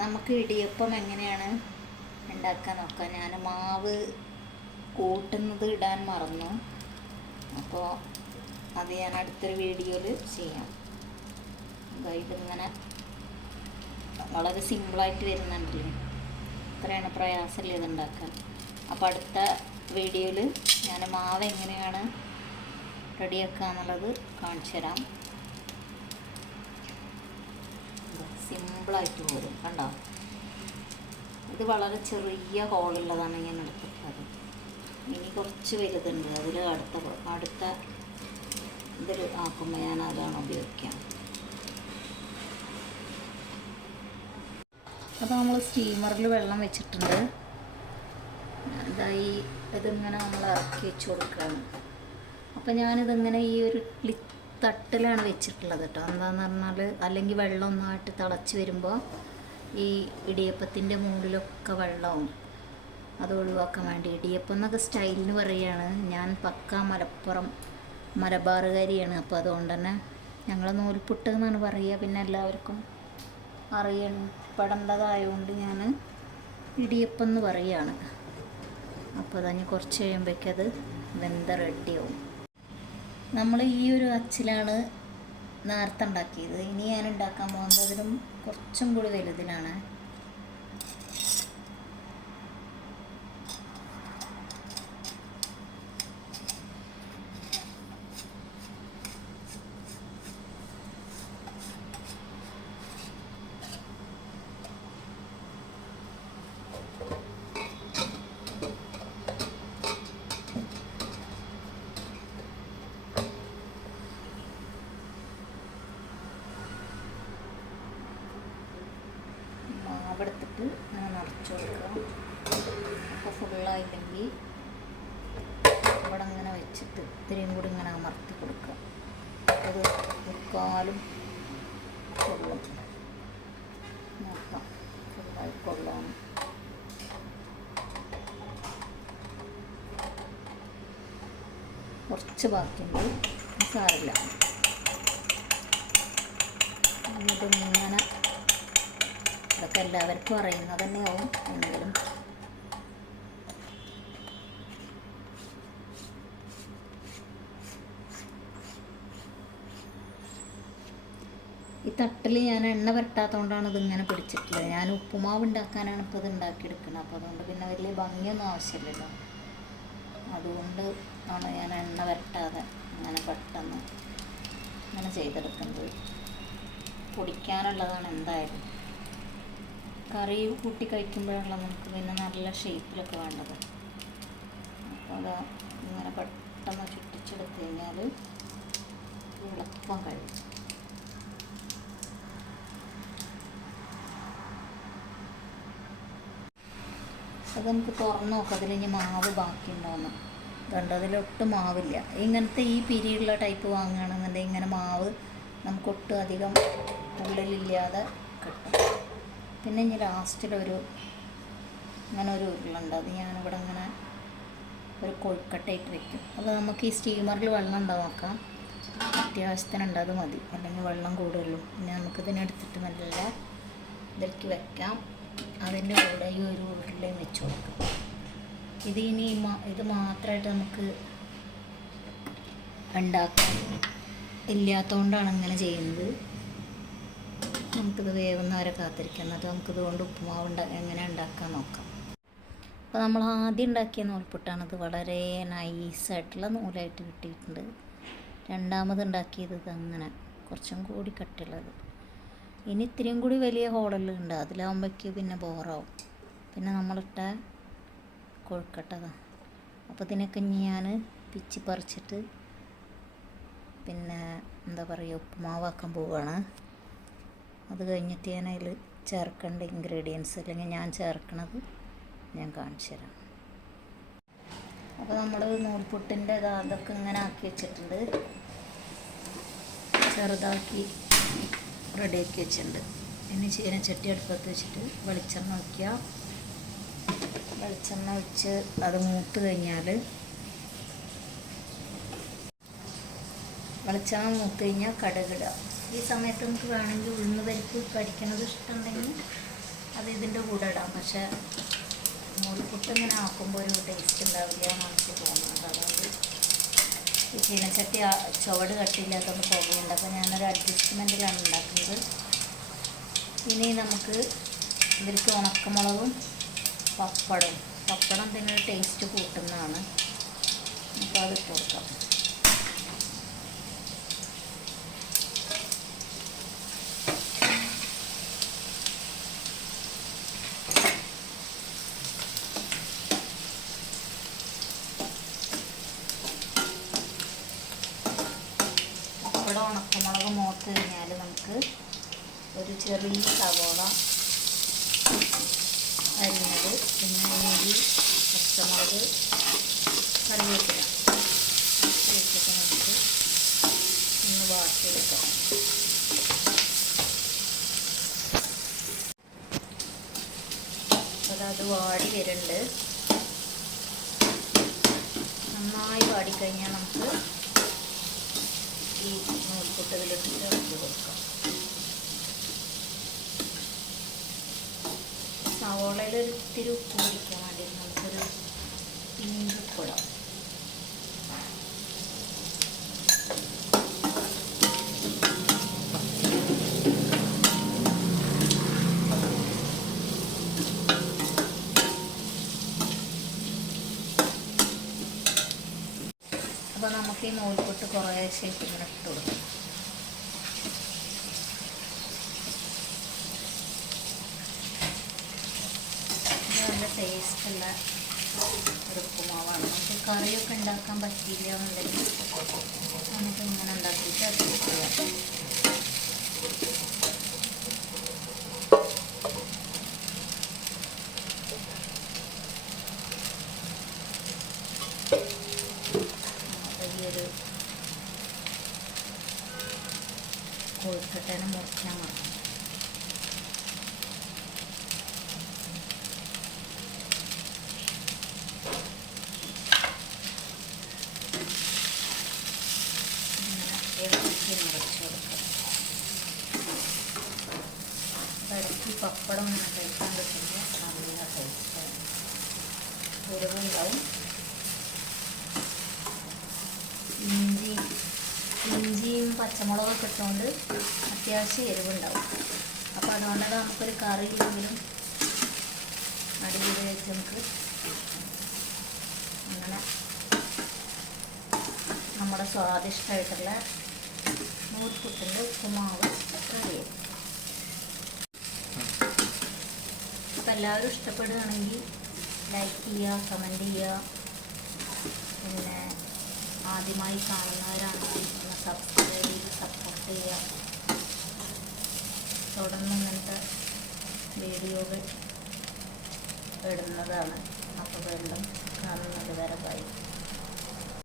നമുക്ക് ഇടിയപ്പം എങ്ങനെയാണ് ഉണ്ടാക്കാൻ നോക്കാം. ഞാൻ മാവ് കൂട്ടുന്നത് ഇടാൻ മറന്നു, അപ്പോൾ അത് ഞാൻ അടുത്തൊരു വീഡിയോയിൽ ചെയ്യാം. ഇതിങ്ങനെ വളരെ സിമ്പിളായിട്ട് വരുന്നുണ്ടല്ലേ, ഇത്രയാണ് പ്രയാസമില്ല ഇതുണ്ടാക്കാൻ. അപ്പോൾ അടുത്ത വീഡിയോയിൽ ഞാൻ മാവ് എങ്ങനെയാണ് റെഡിയാക്കുക എന്നുള്ളത് കാണിച്ചു തരാം. സിമ്പിളായിട്ട് പോരും, കണ്ടോ. ഇത് വളരെ ചെറിയ ഹോളുള്ളതാണ് ഞാൻ എടുത്തിട്ടുള്ളത്. ഇനി കുറച്ച് വലുതുണ്ട്, അതിൽ അടുത്ത ഇതിൽ ആക്കുമ്പോൾ ഞാൻ അതാണ് ഉപയോഗിക്കുക. അപ്പോൾ നമ്മൾ സ്റ്റീമറിൽ വെള്ളം വെച്ചിട്ടുണ്ട്. ഇതായി ഇതിങ്ങനെ നമ്മൾ ഇറക്കി വെച്ച് കൊടുക്കുകയാണ്. അപ്പോൾ ഞാനിതിങ്ങനെ ഈ ഒരു തട്ടിലാണ് വെച്ചിട്ടുള്ളത് കേട്ടോ. എന്താണെന്ന് പറഞ്ഞാൽ അല്ലെങ്കിൽ വെള്ളം ഒന്നായിട്ട് തിളച്ച് വരുമ്പോൾ ഈ ഇടിയപ്പത്തിൻ്റെ മുകളിലൊക്കെ വെള്ളവും അത് ഒഴിവാക്കാൻ വേണ്ടി. ഇടിയപ്പം എന്നൊക്കെ സ്റ്റൈലിന് പറയുകയാണ്. ഞാൻ പക്ക മലബാറുകാരിയാണ്. അപ്പോൾ അതുകൊണ്ട് തന്നെ ഞങ്ങൾ നൂൽപുട്ട് എന്നാണ് പറയുക. പിന്നെ എല്ലാവർക്കും അറിയപ്പെടേണ്ടതായതുകൊണ്ട് ഞാൻ ഇടിയപ്പം എന്ന് പറയുകയാണ്. അപ്പോൾ അതഞ്ഞ് കുറച്ച് കഴിയുമ്പോഴേക്കത് വെന്ത റെഡിയാവും. നമ്മൾ ഈ ഒരു അച്ചിലാണ് നേരത്തെ ഉണ്ടാക്കിയത്. ഇനി ഞാൻ ഉണ്ടാക്കാൻ പോകുന്നത് അതിലും കുറച്ചും കൂടി വലുതിലാണ്. എടുത്തിട്ട് അങ്ങനെ നിറച്ച് കൊടുക്കുക. അപ്പോൾ ഫുള്ളായില്ലെങ്കിൽ ഇവിടെ ഇങ്ങനെ വെച്ചിട്ട് ഇത്രയും കൂടി ഇങ്ങനെ അമർത്തി കൊടുക്കുക. അത് മുക്കാലും കൊള്ളും. നോക്കാം, ഫുള്ളായി കൊള്ളാം. കുറച്ച് ബാക്കിയുണ്ട്, സാരമില്ല. ഇതിങ്ങനെ അതൊക്കെ എല്ലാവർക്കും അറിയുന്നത് തന്നെയാവും. എങ്കിലും ഈ തട്ടിൽ ഞാൻ എണ്ണ പുരട്ടാത്തതുകൊണ്ടാണ് ഇതിങ്ങനെ പിടിച്ചിട്ടുള്ളത്. ഞാൻ ഉപ്പുമാവ് ഉണ്ടാക്കാനാണ് ഇപ്പോൾ ഇത് ഉണ്ടാക്കിയെടുക്കുന്നത്. അപ്പോൾ അതുകൊണ്ട് പിന്നെ വലിയ ഭംഗിയൊന്നും ആവശ്യമില്ലല്ലോ. അതുകൊണ്ട് ആണ് ഞാൻ എണ്ണ പുരട്ടാതെ അങ്ങനെ പെട്ടെന്ന് അങ്ങനെ ചെയ്തെടുക്കുന്നത്. പൊടിക്കാനുള്ളതാണ് എന്തായാലും. കറി കൂട്ടി കഴിക്കുമ്പോഴുള്ള നമുക്ക് പിന്നെ നല്ല ഷേപ്പിലൊക്കെ വേണ്ടത്. അപ്പോൾ അത് ഇങ്ങനെ പെട്ടെന്ന് ചുറ്റിച്ചെടുത്ത് കഴിഞ്ഞാൽ എളുപ്പം കഴിയും. അത് നമുക്ക് തുറന്ന് നോക്കാം അതിലിനി മാവ് ബാക്കി ഉണ്ടാവുന്നു. അതുകൊണ്ട് അതിലൊട്ടും മാവില്ല. ഇങ്ങനത്തെ ഈ പിരിയുള്ള ടൈപ്പ് വാങ്ങുകയാണെന്നുണ്ടെങ്കിൽ ഇങ്ങനെ മാവ് നമുക്കൊട്ടും അധികം ഉള്ളിലില്ലാതെ കിട്ടും. പിന്നെ ഇനി ലാസ്റ്റിലൊരു ഇങ്ങനെ ഒരു ഉരുളുണ്ട്. അത് ഞാനിവിടെ ഇങ്ങനെ ഒരു കൊഴുക്കട്ടയിട്ട് വെക്കും. അപ്പോൾ നമുക്ക് ഈ സ്റ്റീമറിൽ വെള്ളം ഉണ്ടാവും നോക്കാം. അത്യാവശ്യത്തിനുണ്ട്, അത് മതി. അല്ലെങ്കിൽ വെള്ളം കൂടുതലും. പിന്നെ നമുക്കിതിനെടുത്തിട്ട് നല്ല ഇതിലേക്ക് വെക്കാം. അതിൻ്റെ കൂടെ ഈ ഒരു ഉരുളയും വെച്ച് കൊടുക്കും. ഇത് ഇനി ഇത് മാത്രമായിട്ട് നമുക്ക് ഉണ്ടാക്കാൻ ഇല്ലാത്തതുകൊണ്ടാണ് ഇങ്ങനെ ചെയ്യുന്നത്. നമുക്കിത് വേവുന്നവരെ കാത്തിരിക്കാം. എന്നിട്ട് നമുക്കിത് കൊണ്ട് ഉപ്പുമാവ് എങ്ങനെ ഉണ്ടാക്കാൻ നോക്കാം. അപ്പോൾ നമ്മൾ ആദ്യം ഉണ്ടാക്കിയ നൂൽപുട്ടാണത്. വളരെ നൈസായിട്ടുള്ള നൂലായിട്ട് കിട്ടിയിട്ടുണ്ട്. രണ്ടാമത് ഉണ്ടാക്കിയത് അങ്ങനെ കുറച്ചും കൂടി കട്ടിയുള്ളത്. ഇനി ഇത്രയും കൂടി വലിയ ഹോളെല്ലാം ഉണ്ട്. അതിലാകുമ്പോഴേക്ക് പിന്നെ ബോറാവും. പിന്നെ നമ്മളിട്ട കൊഴുക്കട്ടതാണ്. അപ്പോൾ ഇതിനൊക്കെ ഞാൻ പിച്ചി പറിച്ചിട്ട് പിന്നെ എന്താ പറയുക ഉപ്പുമാവാക്കാൻ പോവുകയാണ്. അത് കഴിഞ്ഞിട്ട് ഞാൻ അതിൽ ചേർക്കേണ്ട ഇൻഗ്രീഡിയൻസ് അല്ലെങ്കിൽ ഞാൻ ചേർക്കണത് ഞാൻ കാണിച്ചു തരാം. അപ്പോൾ നമ്മൾ നൂൽപുട്ടിൻ്റെ അതൊക്കെ ഇങ്ങനെ ആക്കി വെച്ചിട്ടുണ്ട്. ചെറുതാക്കി റെഡിയാക്കി വെച്ചിട്ടുണ്ട്. ഇനി ചീനച്ചട്ടി അടുപ്പത്ത് വെച്ചിട്ട് വെളിച്ചെണ്ണ ഒഴിക്കുക. വെളിച്ചെണ്ണ ഒഴിച്ച് അത് മൂത്ത് കഴിഞ്ഞാൽ വെളിച്ചെണ്ണ മൂത്ത് കഴിഞ്ഞാൽ കടുകിടുക. ഈ സമയത്ത് നമുക്ക് വേണമെങ്കിൽ ഉഴുന്ന് പരിപ്പ് കടിക്കണത് ഇഷ്ടമുണ്ടെങ്കിൽ അത് ഇതിൻ്റെ കൂടെ ഇടാം. പക്ഷേ നൂൽപുട്ട് ഇങ്ങനെ ആക്കുമ്പോൾ ഒരു ടേസ്റ്റ് ഉണ്ടാവില്ല എന്നാണ് എനിക്ക് തോന്നുന്നത്. അതുകൊണ്ട് ഈ ചീനച്ചട്ടി ചുവട് കട്ടിയില്ലാത്തതുകൊണ്ട് പുകയുണ്ട്. അപ്പോൾ ഞാനൊരു അഡ്ജസ്റ്റ്മെൻറ്റിലാണ് ഉണ്ടാക്കുന്നത്. ഇനി നമുക്ക് ഇതിലേക്ക് ഉണക്കമുളകും പപ്പടം ഇതിനൊരു ടേസ്റ്റ് കൂട്ടുന്നതാണ്. അപ്പോൾ അത് ഇട്ട് കൊടുക്കാം. പപ്പടം ഉണക്കമുളക് മൂത്ത് കഴിഞ്ഞാൽ നമുക്ക് ഒരു ചെറിയ സവോള അരിഞ്ഞത്, പിന്നെ ഇഞ്ചി, പച്ചമുളക്, കറിവേപ്പില ഇട്ടിട്ട് നമുക്ക് ഒന്ന് വാട്ടിയെടുക്കാം. അത് വാടി വരുന്നുണ്ട്. നന്നായി വാടിക്കഴിഞ്ഞാൽ നമുക്ക് ഈ നൂൽപുട്ട് ഇതിലിട്ട് ഇറക്കി കൊടുക്കാം. സവോളയിൽ ഒരു ഇത്തിരി ഉപ്പ് പിടിക്കാൻ വേണ്ടി നമുക്കൊരു പിഞ്ചുപ്പിടാം. അപ്പോൾ നമുക്ക് ഈ നൂൽപുട്ട് കുറേശ്ശെ ഇങ്ങനെ ഇട്ട് കൊടുക്കാം. നല്ല ടേസ്റ്റുള്ള ഒരു ഉപ്പുമാവാണ്. നമുക്ക് കറിയൊക്കെ ഉണ്ടാക്കാൻ പറ്റിയില്ല എന്നുണ്ടെങ്കിൽ നമുക്ക് ഇങ്ങനെ ഉണ്ടാക്കിയിട്ട് അഡ്ജസ്റ്റ് ചെയ്യാം. ഒരു കൊഴുക്കട്ടേനെ മുറിക്കാൻ മതി. ഇളക്കി നിറച്ച് കൊടുക്കാം. ഇടയ്ക്ക് പപ്പടം ഇങ്ങനെ കഴിക്കാൻ പറ്റുമ്പോൾ നല്ല ടേസ്റ്റാണ്. എരിവുണ്ടാവും. ഇഞ്ചിയും പച്ചമുളകൊക്കെ ഇട്ടുകൊണ്ട് അത്യാവശ്യം എരിവുണ്ടാവും. അപ്പോൾ അതുകൊണ്ട് നമുക്കൊരു കറി ഇല്ലെങ്കിലും അടിയിൽ വെച്ച് നമുക്ക് അങ്ങനെ നമ്മുടെ സ്വാദിഷ്ടമായിട്ടുള്ള നൂൽപുട്ടിൻ്റെ ഉപ്പുമാവ് റെഡിയായി. അപ്പോൾ എല്ലാവരും ഇഷ്ടപ്പെടുകയാണെങ്കിൽ ലൈക്ക് ചെയ്യുക, കമൻറ്റ് ചെയ്യുക. പിന്നെ ആദ്യമായി കാണുന്നവരാണെങ്കിൽ ഒന്ന് സബ്സ്ക്രൈബ് ചെയ്ത് സപ്പോർട്ട് ചെയ്യുക. തുടർന്ന് ഇങ്ങനത്തെ വീഡിയോകൾ ഇടുന്നതാണ്. അപ്പോൾ വീണ്ടും കാണുന്നത് വരെ ബൈ.